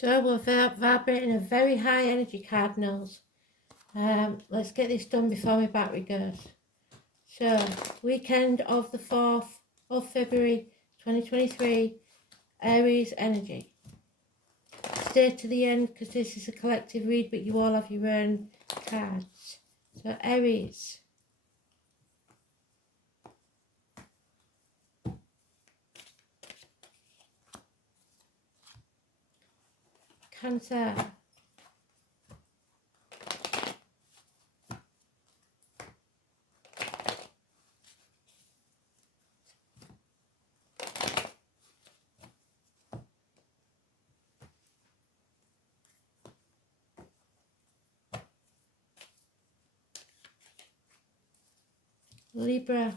So we're vibrating a very high energy, cardinals. Let's get this done before my battery goes. So, weekend of the 4th of February 2023, Aries energy. Stay to the end because this is a collective read, but you all have your own cards. So, Aries. Cancer. Libra.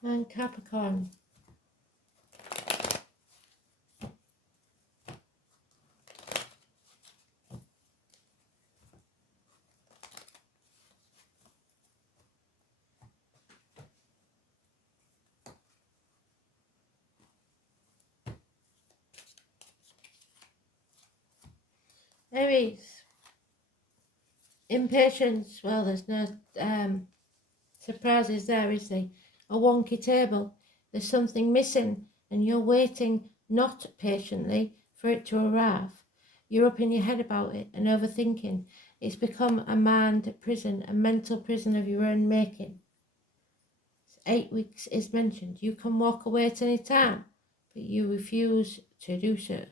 And Capricorn. Aries. Impatience. Well, there's no surprises there, is there? A wonky table. There's something missing and you're waiting, not patiently, for it to arrive. You're up in your head about it and overthinking. It's become a mind prison, a mental prison of your own making. 8 weeks is mentioned. You can walk away at any time, but you refuse to do so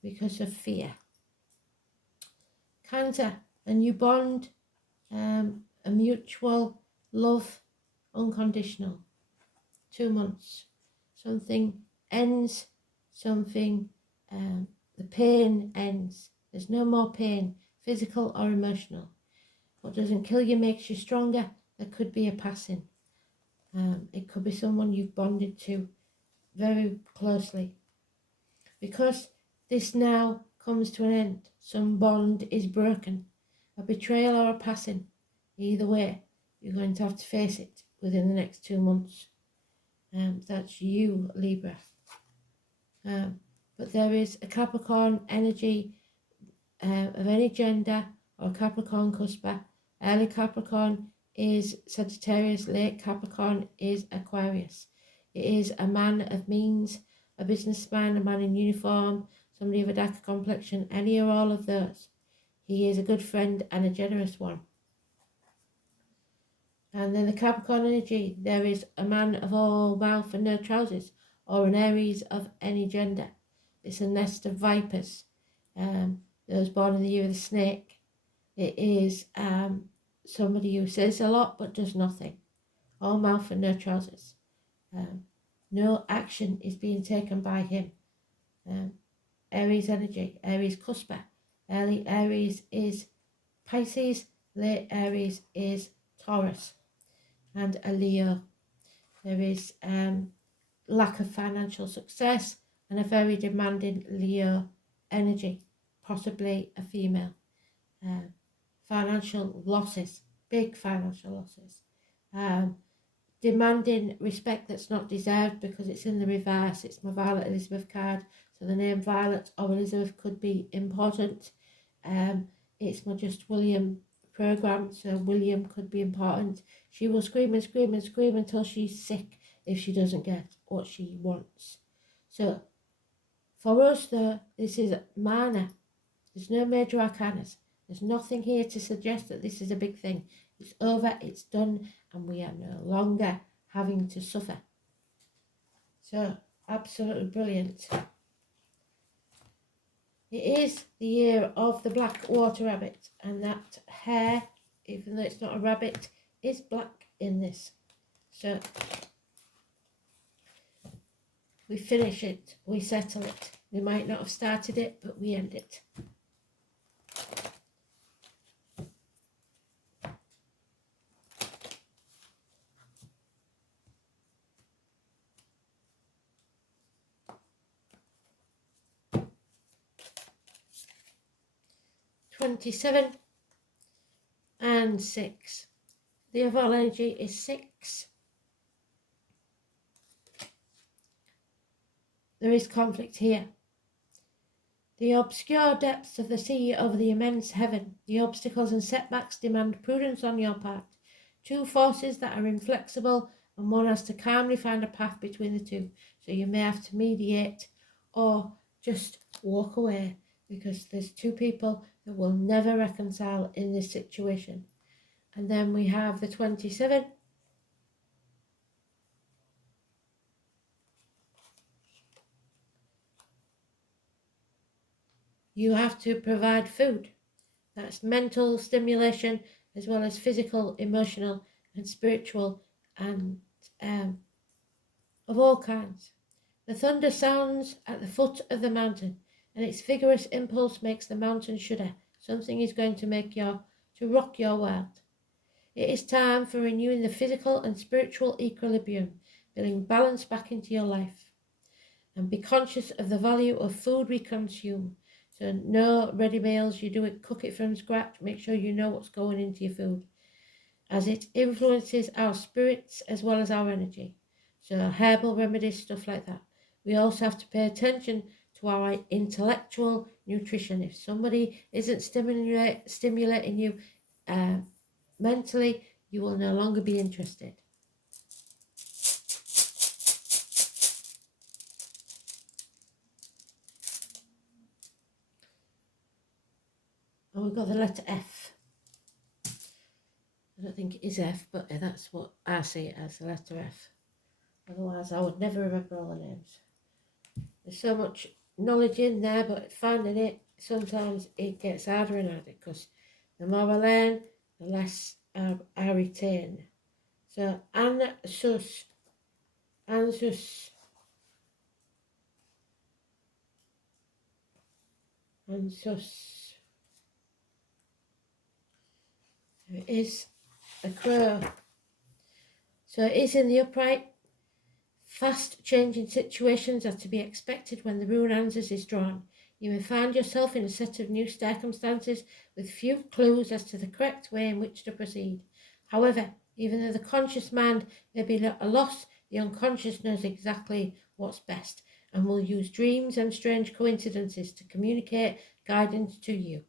because of fear. Cancer, a new bond, a mutual love, unconditional. 2 months. Something ends, something, the pain ends. There's no more pain, physical or emotional. What doesn't kill you makes you stronger. There could be a passing. It could be someone you've bonded to very closely. Because this now comes to an end, some bond is broken. A betrayal or a passing. Either way, you're going to have to face it within the next 2 months. That's you, Libra. But there is a Capricorn energy of any gender, or Capricorn cusper. Early Capricorn is Sagittarius, late Capricorn is Aquarius. It is a man of means, a businessman, a man in uniform, somebody of a darker complexion, any or all of those. He is a good friend and a generous one. And then the Capricorn energy, there is a man of all mouth and no trousers, or an Aries of any gender. It's a nest of vipers. Those born in the year of the snake. It is somebody who says a lot but does nothing. All mouth and no trousers. No action is being taken by him. Aries energy, Aries cusper. Early Aries is Pisces, late Aries is Taurus. And a Leo. There is lack of financial success and a very demanding Leo energy, possibly a female. Financial losses, big financial losses. Demanding respect that's not deserved because it's in the reverse. It's my Violet Elizabeth card, so the name Violet or Elizabeth could be important. It's my Just William program, so William could be important. She will scream and scream and scream until she's sick if she doesn't get what she wants. So for us though, this is minor. There's no major arcanas. There's nothing here to suggest that this is a big thing. It's over, it's done, and we are no longer having to suffer. So absolutely brilliant. It is the year of the black water rabbit, and that hair, even though it's not a rabbit, is black in this. So we finish it, we settle it. We might not have started it, but we end it. 27 and 6. The overall energy is 6. There is conflict here. The obscure depths of the sea over the immense heaven. The obstacles and setbacks demand prudence on your part. Two forces that are inflexible, and one has to calmly find a path between the two. So you may have to mediate or just walk away, because there's two people that will never reconcile in this situation. And then we have the 27. You have to provide food. That's mental stimulation as well as physical, emotional and spiritual, and of all kinds. The thunder sounds at the foot of the mountain, and its vigorous impulse makes the mountain shudder. Something is going to rock your world. It is time for renewing the physical and spiritual equilibrium, bringing balance back into your life. And be conscious of the value of food we consume. So no ready meals, cook it from scratch. Make sure you know what's going into your food, as it influences our spirits as well as our energy. So herbal remedies, stuff like that. We also have to pay attention to our intellectual nutrition. If somebody isn't stimulating you mentally, you will no longer be interested. And we've got the letter F. I don't think it is F, but that's what I see it as, the letter F. Otherwise, I would never remember all the names. There's so much knowledge in there, but finding it, sometimes it gets harder and harder, because the more I learn, the less I retain. So, Ansus. There it is, a crow. So it is in the upright. Fast changing situations are to be expected when the rune Anzus is drawn. You may find yourself in a set of new circumstances with few clues as to the correct way in which to proceed. However, even though the conscious mind may be at a loss, the unconscious knows exactly what's best and will use dreams and strange coincidences to communicate guidance to you.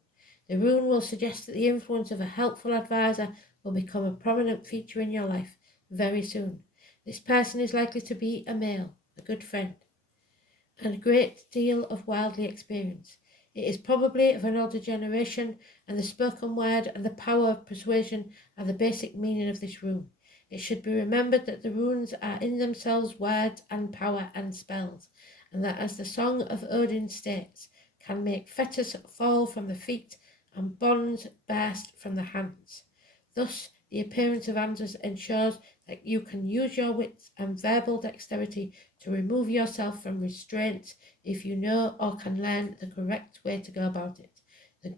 The rune will suggest that the influence of a helpful advisor will become a prominent feature in your life very soon. This person is likely to be a male, a good friend, and a great deal of worldly experience. It is probably of an older generation, and the spoken word and the power of persuasion are the basic meaning of this rune. It should be remembered that the runes are in themselves words and power and spells, and that, as the Song of Odin states, can make fetters fall from the feet and bonds burst from the hands. Thus, the appearance of Anzus ensures that you can use your wits and verbal dexterity to remove yourself from restraints if you know or can learn the correct way to go about it. The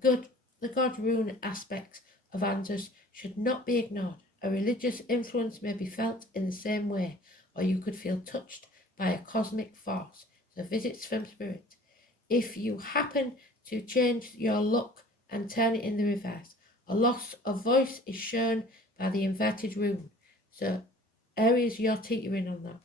god rune aspects of Anzus should not be ignored. A religious influence may be felt in the same way, or you could feel touched by a cosmic force, so visits from spirit. If you happen to change your look and turn it in the reverse, a loss of voice is shown by the inverted rune. So, Aries, you're teetering on that.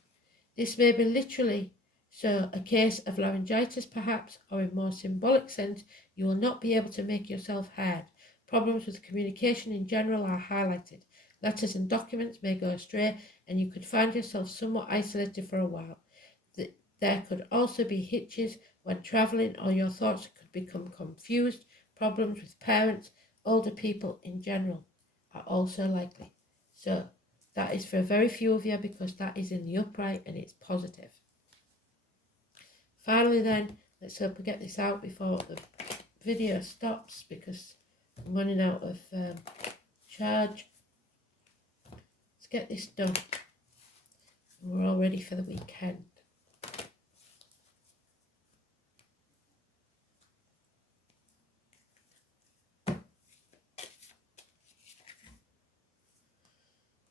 This may be literally so a case of laryngitis perhaps, or in more symbolic sense, you will not be able to make yourself heard. Problems with communication in general are highlighted. Letters and documents may go astray, and you could find yourself somewhat isolated for a while. There could also be hitches when travelling, or your thoughts could become confused. Problems with parents, older people in general are also likely. So that is for very few of you, because that is in the upright and it's positive. Finally then, let's hope we get this out before the video stops, because I'm running out of charge. Let's get this done. We're all ready for the weekend.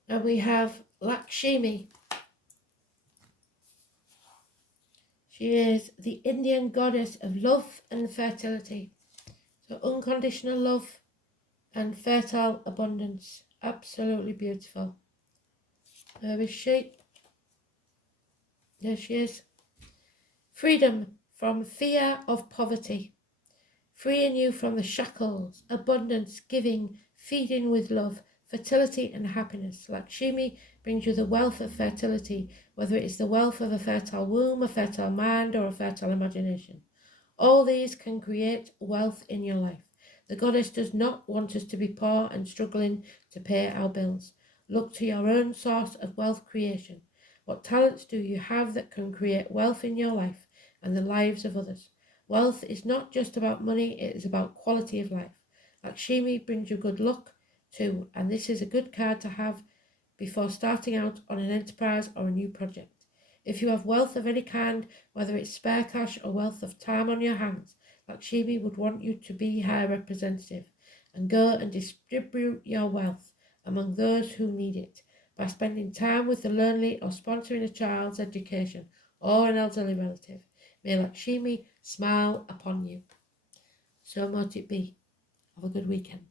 And we have Lakshmi. She is the Indian goddess of love and fertility. So unconditional love and fertile abundance. Absolutely beautiful. Where is she? There she is. Freedom from fear of poverty. Freeing you from the shackles, abundance, giving, feeding with love, fertility and happiness. Lakshmi brings you the wealth of fertility, whether it is the wealth of a fertile womb, a fertile mind, or a fertile imagination. All these can create wealth in your life. The goddess does not want us to be poor and struggling to pay our bills. Look to your own source of wealth creation. What talents do you have that can create wealth in your life and the lives of others? Wealth is not just about money, it is about quality of life. Lakshmi brings you good luck too, and this is a good card to have before starting out on an enterprise or a new project. If you have wealth of any kind, whether it's spare cash or wealth of time on your hands, Lakshmi would want you to be her representative and go and distribute your wealth among those who need it by spending time with the lonely or sponsoring a child's education or an elderly relative. May Lakshmi smile upon you. So mote it be. Have a good weekend.